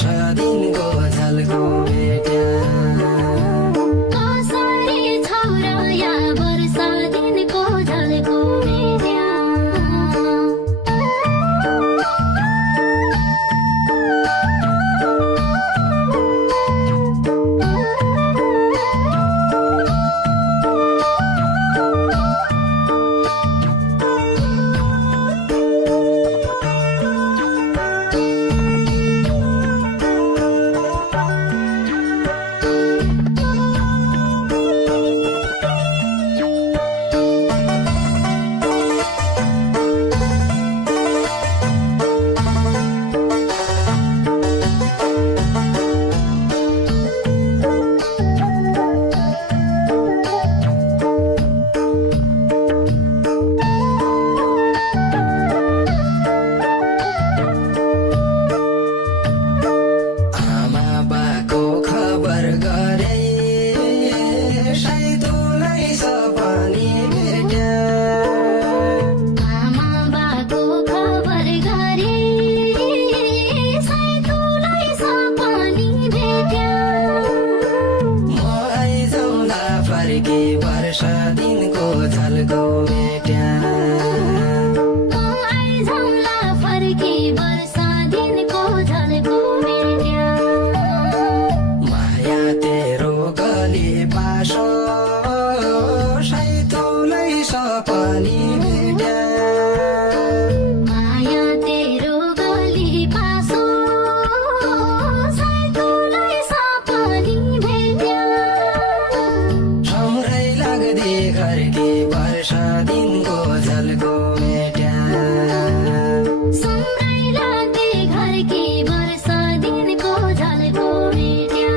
वर्षा दिनको झल्को भेट्या कसरी छौरा या वर्षा दिनको झल्को भेट्या वर्षा दिनको झल्को भेट्या आइजौला फर्की वर्षा दिनको झल्को भेट्या माया तेरो गली पासो सैतोलाई सपनी भेट्या माया तेरो गली पासो सैतोलाई सपनी भेट्या घरकी वर्षा दिनको झल्को भेट्या सँगै लाग्दै घरकी वर्षा दिनको झल्को भेट्या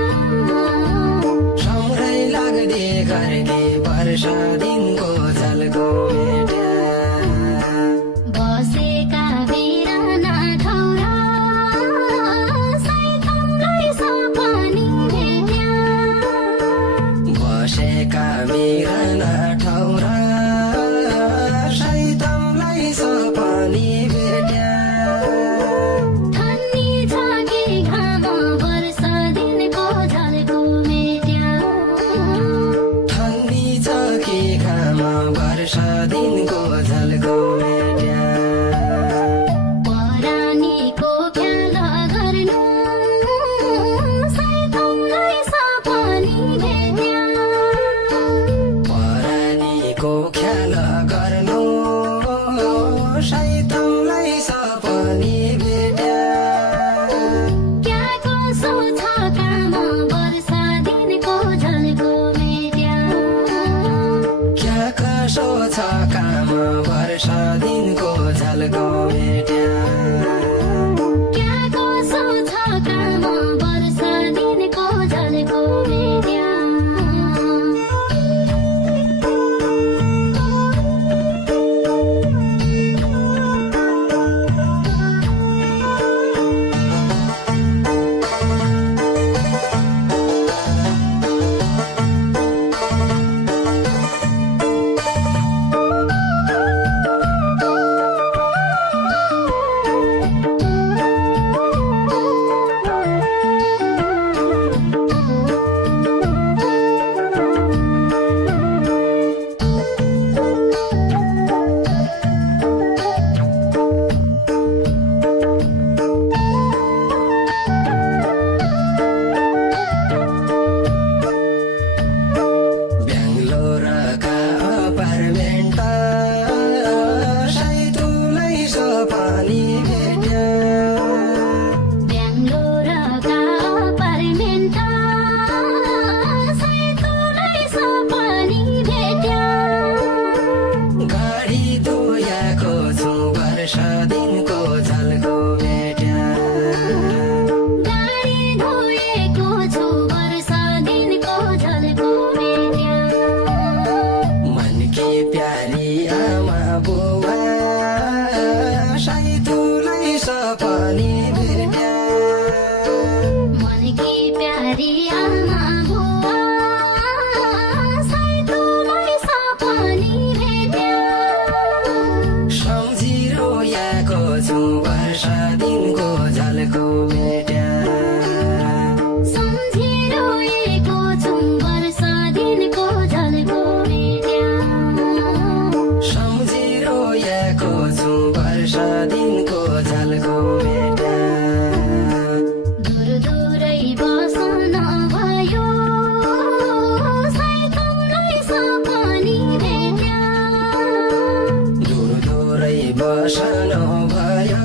सँगै लाग्दै घरकी वर्षा दिनको झल्को भेट्या बसेका बिराना ठौरा सैतौलाई सपनी भेट्या बसेका बिराना ठौरा सैतौलाई सपनी भेट्या ठन्नी छ कि घाम वर्षा दिनको झल्को भेट्या ठन्डी छ कि घाम वर्षा दिनको झल्को भेट्या परानीको ख्याल गर्नु सैतौलाई सपनी भेट्या परानीको ख्याल गर्नु सैतौलाई सपनी भेट्या क्या कसो छ काम वर्षा दिनको झल्को भेट्या क्या कसो छ काम वर्षा दिनको झल्को भेट्या क्या कसो छ काम वर्षा दिनको झल्को भेट्या बेङ्गलोरका अपार्टमेन्ट सैतौलाई सपनी भेट्या बेङ्गलोरका अपार्टमेन्ट सैतौलाई सपनी भेट्या गाडी धोयाको छु वर्षा दिनको झल्को भेट्या गाडी धोएको छु वर्षा दिनको झल्को भेट्या मनकी प्यारी आमा बुवा सैतौलाई सपनी भेट्या मनकी प्यारी आमा बुवा सैतौलाई सपनी भेट्या सम्झिरोयाको छु वर्षा दिनको झल्को भेट्या दिनको झल्को मेट्या दूर दूरै बसन भयो सैतमलाई सपनी भेट्या दूर दूरै बसन भयो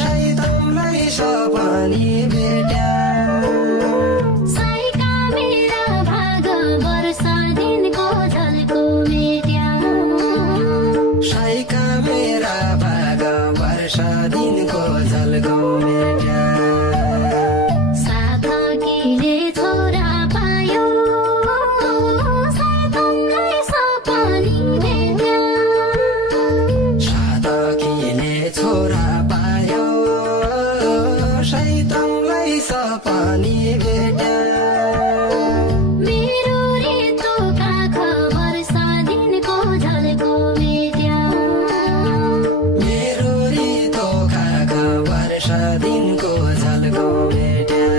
सैतमलाई सपनी भेट्या साइका मेरा भाग वर्षा दिनको झल्को मेट्या साइका मेरा भाग वर्षा दिनको झल्को मेट्या साथकीले छोरा पायो सैतमलाई सपनी भेट्या साधकीले छोरा पायो सैतमलाई सपनी भेट्या मेरो रितो काख वर्षा दिनको झल्को मेट्या मेरो रितो खाग वर्षा दिनको झल्को मेट्या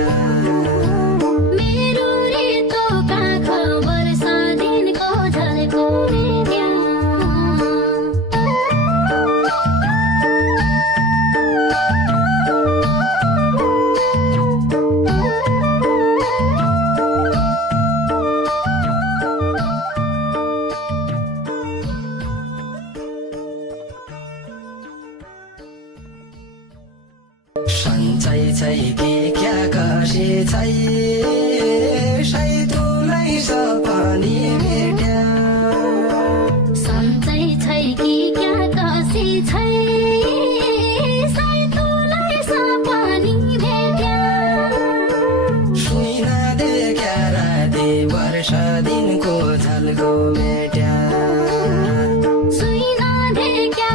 मेरो रितो काख वर्षा दिनको झल्को मेट्या सन्चै छै कि क्या कसै छै सैतुलाई सपनी भेट्या सन्चै छै कि क्या कसै छै सैतुलाई सपनी भेट्या सुइना देख्या राति वर्षा दिनको झल्को मेट्या सुइना देख्या